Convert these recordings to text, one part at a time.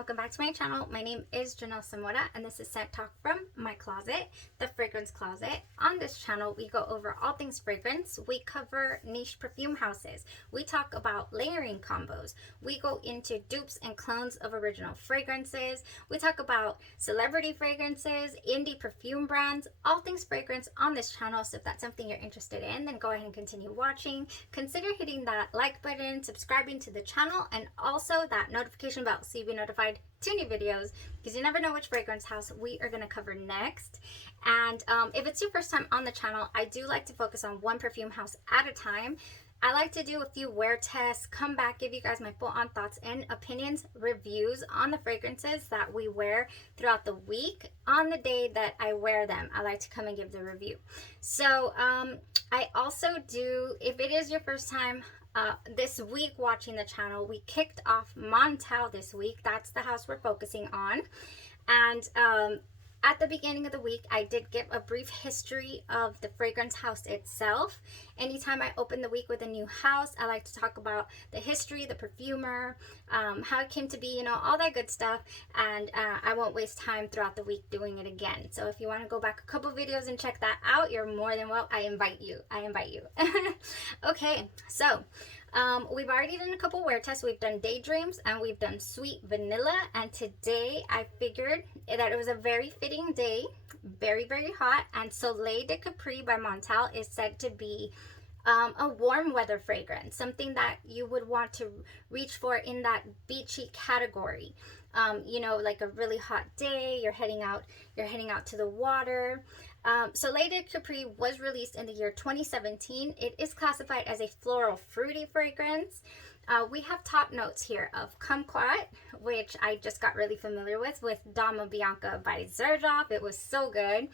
welcome back to my channel. My name is Janelle Samora and this is Scent Talk from my closet, the fragrance closet. On this channel, we go over all things fragrance. We cover niche perfume houses. We talk about layering combos. We go into dupes and clones of original fragrances. We talk about celebrity fragrances, indie perfume brands, all things fragrance on this channel. So if that's something you're interested in, then go ahead and continue watching. Consider hitting that like button, subscribing to the channel, and also that notification bell so you'll be notified to new videos, because you never know which fragrance house we are going to cover next. And if it's your first time on the channel, I do like to focus on one perfume house at a time. I like to do a few wear tests, come back, give you guys my full-on thoughts and opinions, reviews on the fragrances that we wear throughout the week. On the day that I wear them, I like to come and give the review. So I also do, if it is your first time this week watching the channel, we kicked off Montale this week. That's the house we're focusing on. And at the beginning of the week, I did give a brief history of the fragrance house itself. Anytime I open the week with a new house, I like to talk about the history, the perfumer, how it came to be, you know, all that good stuff. And I won't waste time throughout the week doing it again. So if you want to go back a couple videos and check that out, you're more than welcome. I invite you. Okay, so we've already done a couple wear tests. We've done Daydreams and we've done Sweet Vanilla, and today I figured that it was a very fitting day, very hot, and Soleil de Capri by Montale is said to be a warm weather fragrance, something that you would want to reach for in that beachy category. You know, like a really hot day, you're heading out to the water. Soleil de Capri was released in the year 2017. It is classified as a floral fruity fragrance. We have top notes here of kumquat, which I just got really familiar with Dama Bianca by Xerjoff. It was so good.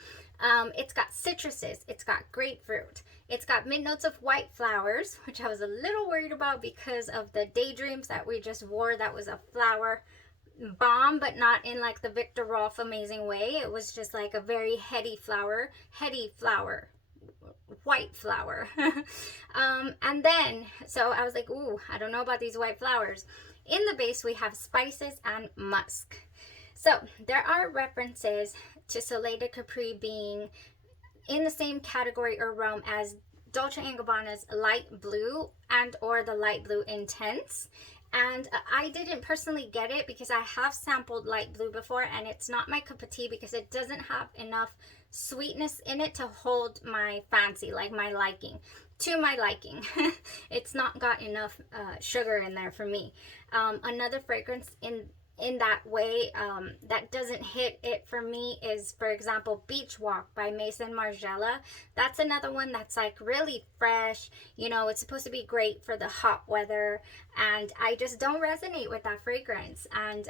It's got citruses, it's got grapefruit, it's got mid notes of white flowers, which I was a little worried about because of the Daydreams that we just wore. That was a flower bomb, but not in like the Victor Rolf amazing way. It was just like a very heady flower, white flower. And then, so I was like, ooh, I don't know about these white flowers. In the base, we have spices and musk. So there are references to Soleil de Capri being in the same category or realm as Dolce & Gabbana's Light Blue and or the Light Blue Intense. And I didn't personally get it because I have sampled Light Blue before, and it's not my cup of tea because it doesn't have enough sweetness in it to hold my fancy, like my liking. To my liking. It's not got enough sugar in there for me. Another fragrance in that way that doesn't hit it for me is, for example, Beach Walk by Maison Margiela. That's another one that's like really fresh. You know, it's supposed to be great for the hot weather, and I just don't resonate with that fragrance. And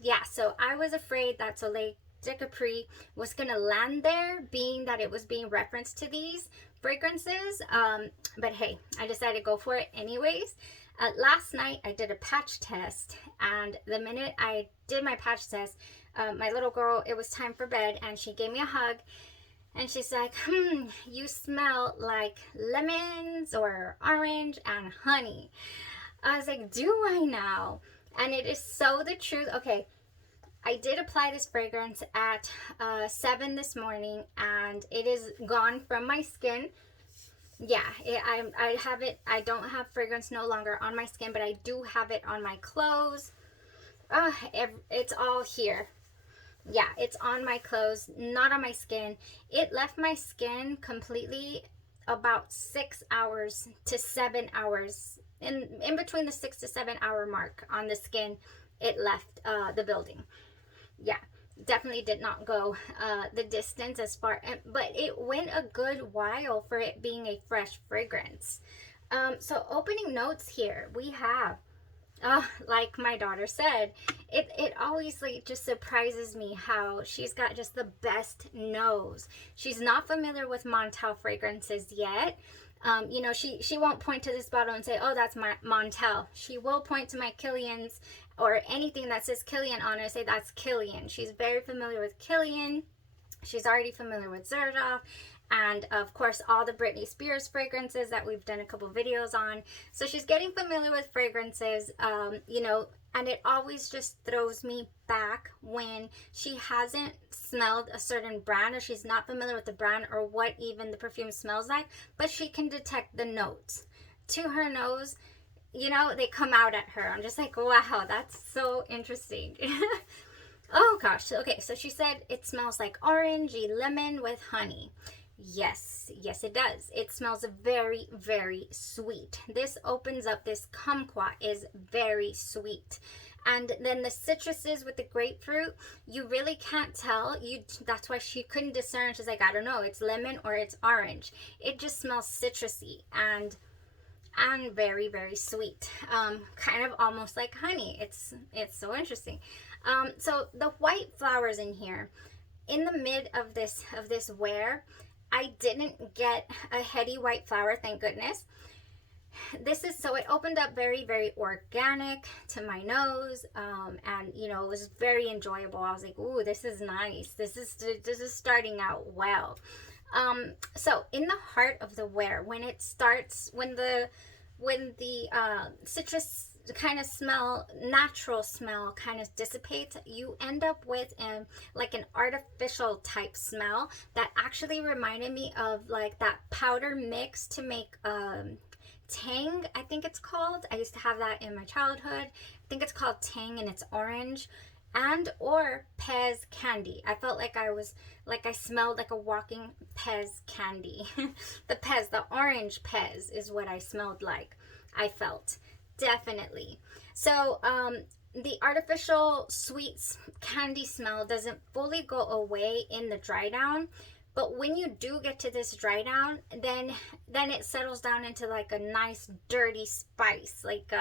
yeah, so I was afraid that Soleil de Capri was gonna land there, being that it was being referenced to these fragrances, but hey, I decided to go for it anyways. Last night I did a patch test, and the minute I did my patch test, my little girl, it was time for bed, and she gave me a hug, and she's like, you smell like lemons or orange and honey. I was like, do I now? And it is so the truth. Okay, I did apply this fragrance at 7 this morning, and it is gone from my skin. Yeah, I have it. I don't have fragrance no longer on my skin, but I do have it on my clothes. It's all here. Yeah, it's on my clothes, not on my skin. It left my skin completely about 6 hours to 7 hours. In between the 6 to 7 hour mark on the skin, it left the building. Yeah, definitely did not go the distance as far, but it went a good while for it being a fresh fragrance. So opening notes here, we have, like my daughter said, it always like just surprises me how she's got just the best nose. She's not familiar with Montale fragrances yet. You know, she won't point to this bottle and say, oh, that's my Montale. She will point to my Kilian's or anything that says Kilian on it, say that's Kilian. She's very familiar with Kilian. She's already familiar with Xerjoff, and of course all the Britney Spears fragrances that we've done a couple videos on. So she's getting familiar with fragrances. You know, And it always just throws me back when she hasn't smelled a certain brand, or she's not familiar with the brand or what even the perfume smells like, but she can detect the notes to her nose. You know, they come out at her. I'm just like, wow, that's so interesting. Oh gosh. Okay, so she said it smells like orangey lemon with honey. Yes, yes it does. It smells very, very sweet. This opens up, this kumquat is very sweet. And then the citruses with the grapefruit, you really can't tell. That's why she couldn't discern. She's like, I don't know, it's lemon or it's orange. It just smells citrusy and very, very sweet. Kind of almost like honey. It's so interesting. So the white flowers in here, in the mid of this wear, I didn't get a heady white flower, thank goodness. This is, so it opened up very, very organic to my nose, and you know, it was very enjoyable. I was like, ooh, this is nice. This is starting out well. So in the heart of the wear, when it starts, when the citrus kind of smell, natural smell kind of dissipates, you end up with like an artificial type smell that actually reminded me of like that powder mix to make Tang, I think it's called. I used to have that in my childhood. I think it's called Tang and it's orange. And or Pez candy. I felt like I smelled like a walking Pez candy. The orange Pez is what I smelled like. I felt, definitely. So the artificial sweets candy smell doesn't fully go away in the dry down. But when you do get to this dry down, then it settles down into like a nice dirty spice, like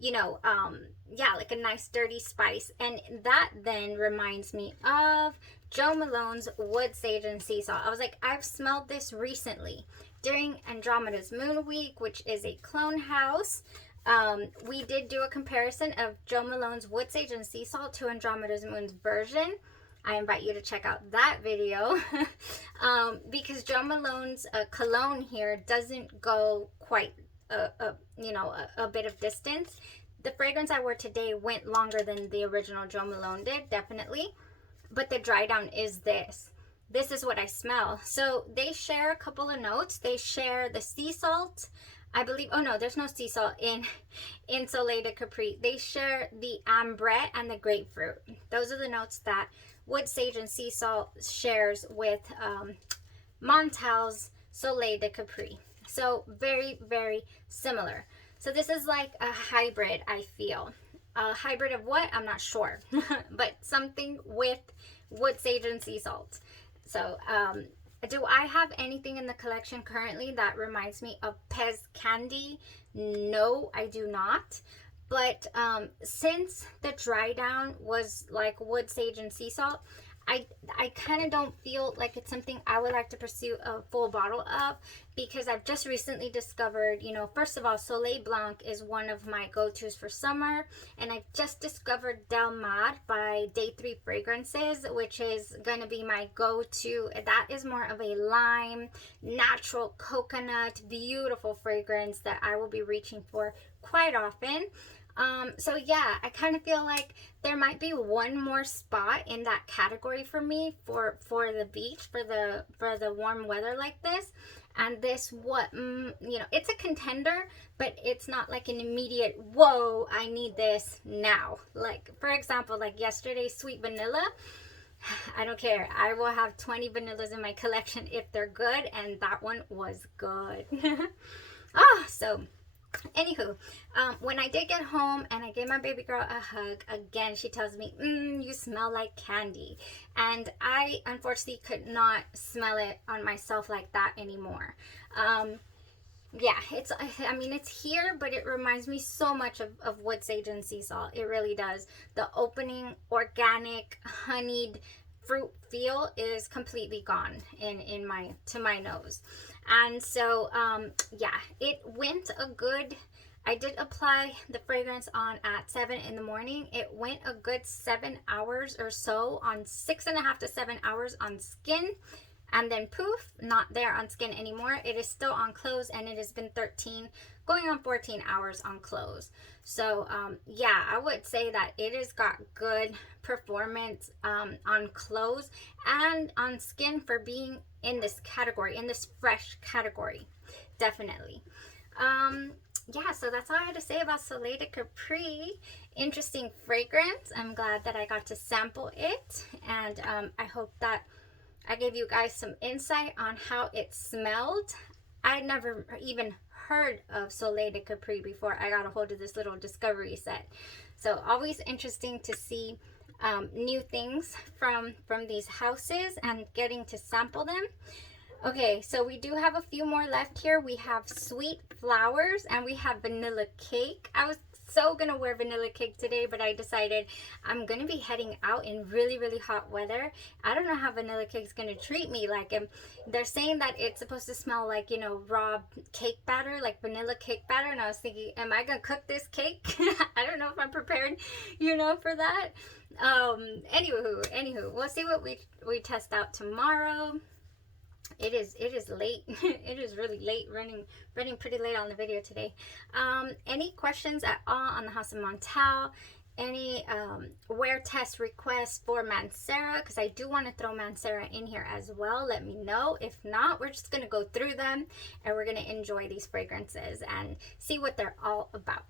yeah, like a nice dirty spice. And that then reminds me of Jo Malone's Wood Sage and Sea Salt. I was like, I've smelled this recently during Andromeda's Moon Week, which is a clone house. We did do a comparison of Jo Malone's Wood Sage and Sea Salt to Andromeda's Moon's version. I invite you to check out that video because Jo Malone's cologne here doesn't go quite a bit of distance. The fragrance I wore today went longer than the original Jo Malone did, definitely. But the dry down is this. This is what I smell. So they share a couple of notes. They share the sea salt, I believe. Oh no, there's no sea salt in Soleil de Capri. They share the ambre and the grapefruit. Those are the notes that Wood Sage and Sea Salt shares with Montale's Soleil de Capri. So very, very similar. So this is like a hybrid, I feel. A hybrid of what? I'm not sure. But something with Wood Sage and Sea Salt. So do I have anything in the collection currently that reminds me of Pez candy? No, I do not. But since the dry down was like Wood Sage and Sea Salt, I kind of don't feel like it's something I would like to pursue a full bottle of, because I've just recently discovered, you know, first of all, Soleil Blanc is one of my go-tos for summer, and I've just discovered Del Mar by Day 3 Fragrances, which is going to be my go-to. That is more of a lime, natural coconut, beautiful fragrance that I will be reaching for quite often. So yeah, I kind of feel like there might be one more spot in that category for me for the beach, for the warm weather like this. And this, it's a contender, but it's not like an immediate, whoa, I need this now. Like, for example, like yesterday's Sweet Vanilla, I don't care. I will have 20 vanillas in my collection if they're good, and that one was good. So anywho, when I did get home and I gave my baby girl a hug, again, she tells me, you smell like candy. And I unfortunately could not smell it on myself like that anymore. Yeah, it's here, but it reminds me so much of Wood Sage and Sea Salt. It really does. The opening organic honeyed fruit feel is completely gone to my nose. And so yeah, it went a good, I did apply the fragrance on at 7 in the morning. It went a good 7 hours or so, on 6.5 to 7 hours on skin, and then poof, not there on skin anymore. It is still on clothes, and it has been 13 going on 14 hours on clothes. So yeah, I would say that it has got good performance on clothes and on skin for being in this category, in this fresh category, definitely. Yeah, so that's all I had to say about Soleil de Capri. Interesting fragrance. I'm glad that I got to sample it, and I hope that I gave you guys some insight on how it smelled. I never even heard of Soleil de Capri before I got a hold of this little discovery set. So always interesting to see new things from these houses and getting to sample them. Okay, so we do have a few more left here. We have Sweet Flowers and we have Vanilla Cake. I was so gonna wear Vanilla Cake today, but I decided I'm gonna be heading out in really, really hot weather. I don't know how Vanilla Cake's gonna treat me. Like, they're saying that it's supposed to smell like, you know, raw cake batter, like vanilla cake batter, and I was thinking, am I gonna cook this cake? I don't know if I'm prepared, you know, for that. Anywho, we'll see what we test out tomorrow. It is late. It is really late, running pretty late on the video today. Any questions at all on the House of Montale? Any wear test requests for MANCERA? Because I do want to throw MANCERA in here as well. Let me know. If not, we're just going to go through them and we're going to enjoy these fragrances and see what they're all about.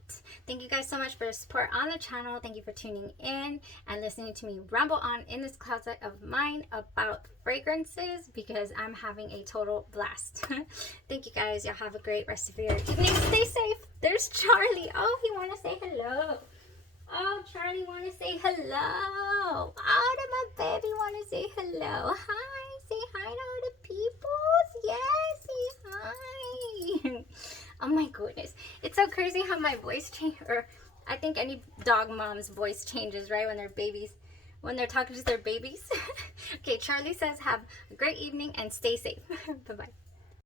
Thank you guys so much for your support on the channel. Thank you for tuning in and listening to me ramble on in this closet of mine about fragrances, because I'm having a total blast. Thank you guys. Y'all have a great rest of your evening. Stay safe. There's Charlie. Oh, he want to say hello. Oh, Charlie want to say hello. Oh, did my baby want to say hello. Hi. Say hi to all the peoples. Yes, say hi. Oh my goodness. It's so crazy how my voice changes, or I think any dog mom's voice changes, right, when they're babies, when they're talking to their babies. Okay, Charlie says have a great evening and stay safe. Bye-bye.